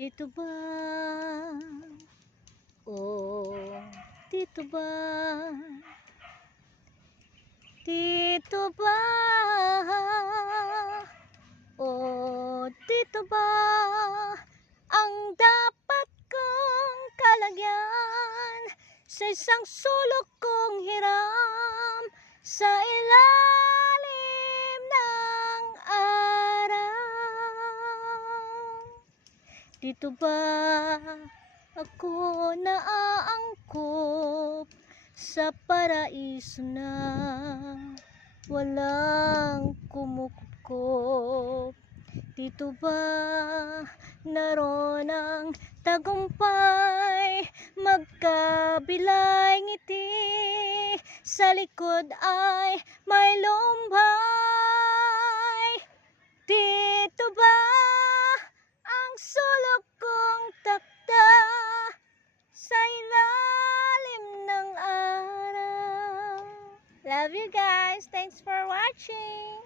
Dito ba? Oh, dito ba? Dito ba? Oh, dito ba? Ang dapat kong kalagyan sa isang sulok kong hiram sa ilalim ng araw. Dito ba ako naaangkop sa paraiso na walang kumukupkop? Dito ba naroon ang tagumpay, magkabilay ngiti, sa likod ay may lumbay? Dito ba ang sulok kong takda sa ilalim ng araw? Love you guys. Thanks for watching.